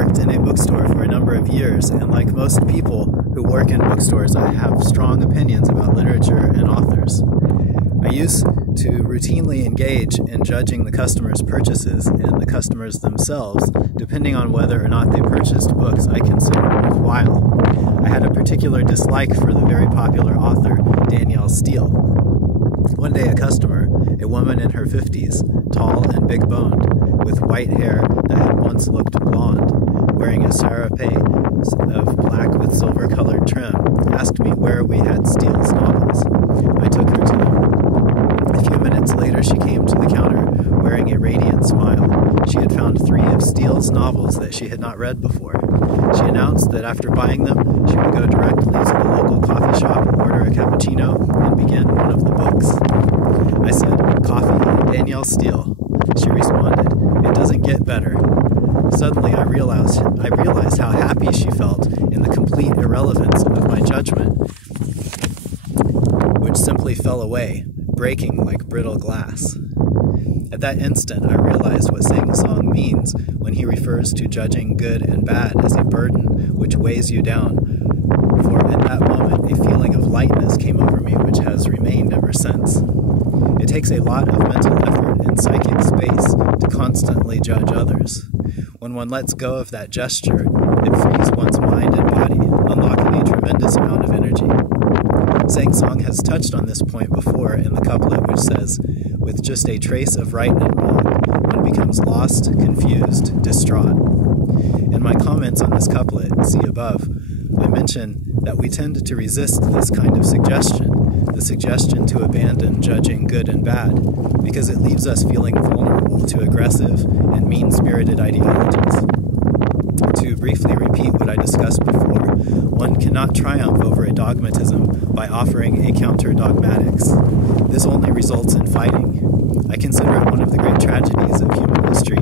worked in a bookstore for a number of years, and like most people who work in bookstores, I have strong opinions about literature and authors. I used to routinely engage in judging the customers' purchases and the customers themselves, depending on whether or not they purchased books I considered worthwhile. I had a particular dislike for the very popular author Danielle Steele. One day a customer, a woman in her 50s, tall and big-boned, with white hair that had once looked blonde, wearing a serape of black with silver-colored trim, asked me where we had Steele's novels. I took her to them. A few minutes later she came to the counter, wearing a radiant smile. She had found 3 of Steele's novels that she had not read before. She announced that after buying them, she would go directly to the local coffee shop, order a cappuccino, and begin one of the books. I said, "Coffee and Danielle Steele." She responded, "It doesn't get better." Suddenly I realized how happy she felt in the complete irrelevance of my judgment, which simply fell away, breaking like brittle glass. At that instant, I realized what Sengcan means when he refers to judging good and bad as a burden which weighs you down, for at that moment a feeling of lightness came over me which has remained ever since. It takes a lot of mental effort in psychic space to constantly judge others. When one lets go of that gesture, it frees one's mind and body, unlocking a tremendous amount of energy. Sengcan has touched on this point before in the couplet which says, "With just a trace of right and wrong, one becomes lost, confused, distraught." In my comments on this couplet, see above, I mention that we tend to resist this kind of suggestion, the suggestion to abandon judging good and bad, because it leaves us feeling vulnerable to aggressive and mean-spirited ideologies. To briefly repeat what I discussed before, one cannot triumph over a dogmatism by offering a counter-dogmatics. This only results in fighting. I consider it one of the great tragedies of human history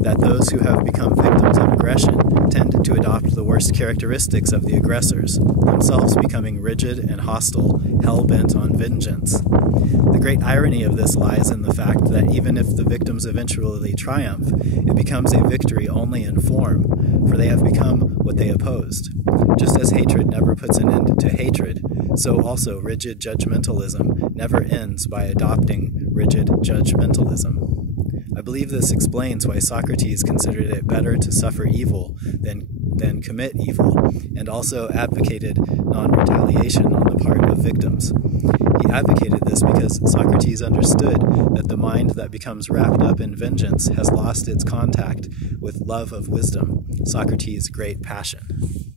that those who have become victims of aggression tend to adopt the worst characteristics of the aggressors, themselves becoming rigid and hostile, hell-bent on vengeance. The great irony of this lies in the fact that even if the victims eventually triumph, it becomes a victory only in form, for they have become what they opposed. Just as hatred never puts an end to hatred, so also rigid judgmentalism never ends by adopting rigid judgmentalism. I believe this explains why Socrates considered it better to suffer evil than commit evil, and also advocated non-retaliation on the part of victims. He advocated this because Socrates understood that the mind that becomes wrapped up in vengeance has lost its contact with love of wisdom, Socrates' great passion.